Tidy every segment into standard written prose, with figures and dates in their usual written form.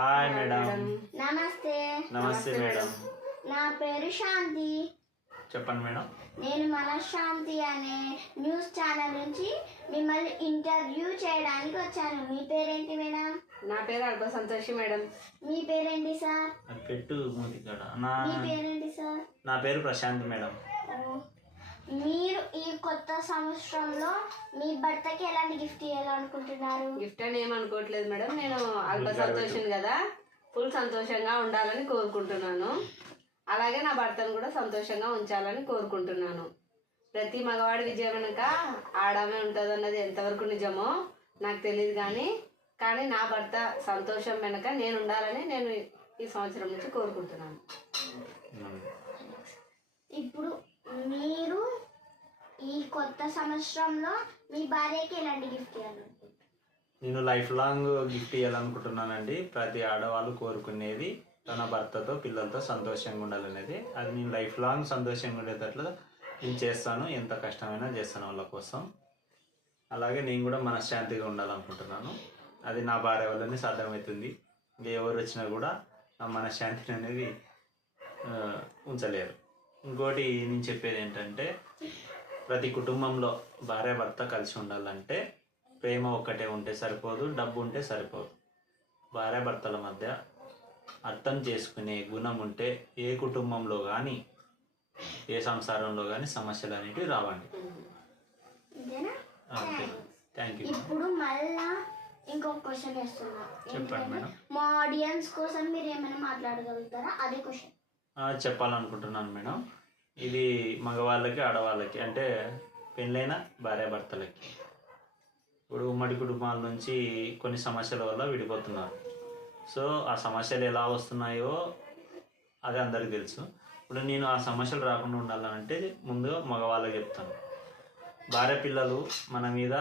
Hi madam. నమస్తే. నమస్తే madam. నా పేరు శాంతి. చెప్పండి మేడం. నేను మనశ్శాంతి అనే న్యూస్ ఛానల్ నుంచి మిమ్మల్ని ఇంటర్వ్యూ చేయడానికి వచ్చాను. మీ పేరేంటి మేడం? నా పేరు అల్ప సంతోషి మేడం. మీ పేరేంటి సార్? పెట్టు మూతికాడ. మీ పేరేంటి సార్? నా పేరు ప్రశాంత్ మేడం. మీరు ఈ కొత్త సంవత్సరంలో మీ భర్తకి ఎలాంటి గిఫ్ట్ ఇవ్వాలనుకుంటున్నారు? గిఫ్ట్ అని ఏమనుకోవట్లేదు మేడం. నేను అల్ప సంతోషిని కదా, ఫుల్ సంతోషంగా ఉండాలని కోరుకుంటున్నాను. అలాగే నా భర్తను కూడా సంతోషంగా ఉంచాలని కోరుకుంటున్నాను. ప్రతి మగవాడి విజయం వెనుక ఆడమే ఉంటుంది అన్నది ఎంతవరకు నిజమో నాకు తెలియదు, కానీ నా భర్త సంతోషం వెనుక నేను ఉండాలని నేను ఈ సంవత్సరం నుంచి కోరుకుంటున్నాను. ఇప్పుడు మీరు ఈ కొత్త సంవత్సరంలో మీ భార్యకి ఎలాంటి గిఫ్ట్ ఇవ్వాలనుకుంటున్నారు? నేను లైఫ్ లాంగ్ గిఫ్ట్ ఇవ్వాలనుకుంటున్నానండి. ప్రతి ఆడవాళ్ళు కోరుకునేది తన భర్తతో పిల్లలతో సంతోషంగా ఉండాలనేది. అది నేను లైఫ్ లాంగ్ సంతోషంగా ఉండేటట్లు నేను చేస్తాను. ఎంత కష్టమైనా చేస్తాను వాళ్ళ కోసం. అలాగే నేను కూడా మనశ్శాంతిగా ఉండాలనుకుంటున్నాను. అది నా భార్య వల్లనే సాధ్యమవుతుంది. ఇంకా ఎవరు వచ్చినా కూడా ఆ మనశ్శాంతిని అనేది ఉంచలేరు. ఇంకోటి నేను చెప్పేది ఏంటంటే, ప్రతి కుటుంబంలో భార్య భర్త కలిసి ఉండాలంటే ప్రేమ ఒక్కటే ఉంటే సరిపోదు, డబ్బు ఉంటే సరిపోదు. భార్య భర్తల మధ్య అర్థం చేసుకునే గుణం ఉంటే ఏ కుటుంబంలో కానీ ఏ సంసారంలో కానీ సమస్యలు అనేవి రావండి. Thank you. ఇప్పుడు మళ్ళా ఇంకొక క్వశ్చన్ వేస్తున్నా. చెప్పండి మేడం. మా ఆడియన్స్ కోసం మీరు ఏమైనా మాట్లాడగలుగుతారా? అదే క్వశ్చన్ చెప్పాలనుకుంటున్నాను మేడం. ఇది మగవాళ్ళకి ఆడవాళ్ళకి అంటే పెళ్ళైన భార్యాభర్తలకి. ఇప్పుడు ఉమ్మడి కుటుంబాల నుంచి కొన్ని సమస్యల వల్ల విడిపోతున్నారు. సో ఆ సమస్యలు ఎలా వస్తున్నాయో అది అందరికీ తెలుసు. ఇప్పుడు నేను ఆ సమస్యలు రాకుండా ఉండాలంటే ముందుగా మగవాళ్ళకి చెప్తాను. భార్య పిల్లలు మన మీద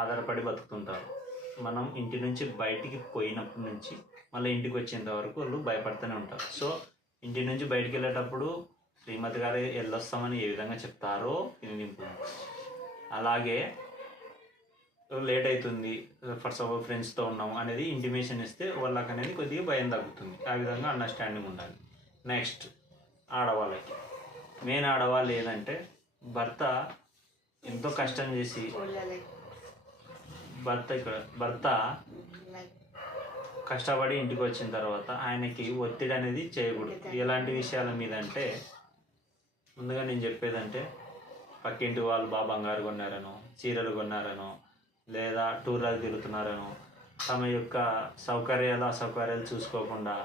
ఆధారపడి బతుకుతుంటారు. మనం ఇంటి నుంచి బయటికి పోయినప్పటి నుంచి మళ్ళీ ఇంటికి వచ్చేంత వరకు వాళ్ళు భయపడుతూనే ఉంటారు. సో ఇంటి నుంచి బయటికి వెళ్ళేటప్పుడు శ్రీమతి గారు వెళ్ళొస్తామని ఏ విధంగా చెప్తారో ఇది నింపు. అలాగే లేట్ అవుతుంది, ఫర్ సపోజ్ ఫ్రెండ్స్తో ఉన్నాము అనేది ఇంటిమేషన్ ఇస్తే వాళ్ళకి అనేది కొద్దిగా భయం తగ్గుతుంది. ఆ విధంగా అండర్స్టాండింగ్ ఉండాలి. నెక్స్ట్ ఆడవాళ్ళకి మెయిన్ ఆడవాళ్ళు ఏదంటే, భర్త ఎంతో కష్టం చేసి భర్త కష్టపడి ఇంటికి వచ్చిన తర్వాత ఆయనకి ఒత్తిడి అనేది చేయకూడదు. ఎలాంటి విషయాల మీద అంటే, ముందుగా నేను చెప్పేదంటే, పక్కింటి వాళ్ళు బాగా బంగారు కొన్నారనో, చీరలు కొన్నారనో, లేదా టూర్లకు తిరుగుతున్నారనో, తమ యొక్క అసౌకర్యాలు చూసుకోకుండా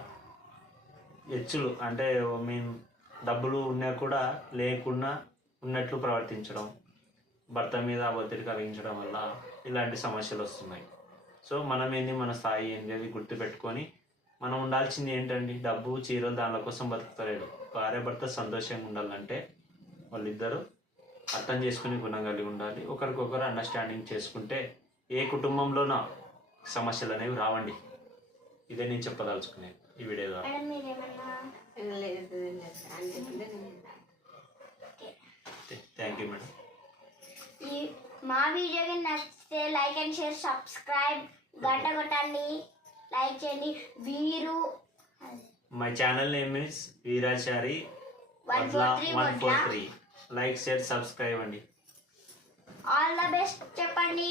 హెచ్చులు అంటే మీన్ డబ్బులు ఉన్నా కూడా లేకుండా ఉన్నట్లు ప్రవర్తించడం, భర్త మీద ఒత్తిడి కలిగించడం వల్ల ఇలాంటి సమస్యలు వస్తున్నాయి. సో మనం ఏంది, మన స్థాయి ఏంది అది గుర్తుపెట్టుకొని మనం ఉండాల్సింది ఏంటండి, డబ్బు చీరలు దానిల కోసం బతుకుతలేడు. భార్య భర్త సంతోషంగా ఉండాలంటే వాళ్ళిద్దరూ అర్థం చేసుకుని గుణం కలిగి ఉండాలి. ఒకరికొకరు అండర్స్టాండింగ్ చేసుకుంటే ఏ కుటుంబంలోనూ సమస్యలు అనేవి రావండి. ఇదే నేను చెప్పదలుచుకునేది ఈ వీడియో ద్వారా. Thank you madam. మా వీడియోకి నచ్చితే లైక్ అండ్ షేర్, సబ్స్క్రైబ్, గంట కొట్టండి, లైక్ చేయండి. My channel name is Veerachari 143. Like share subscribe అండి. ఆల్ ద బెస్ట్ చెప్పండి.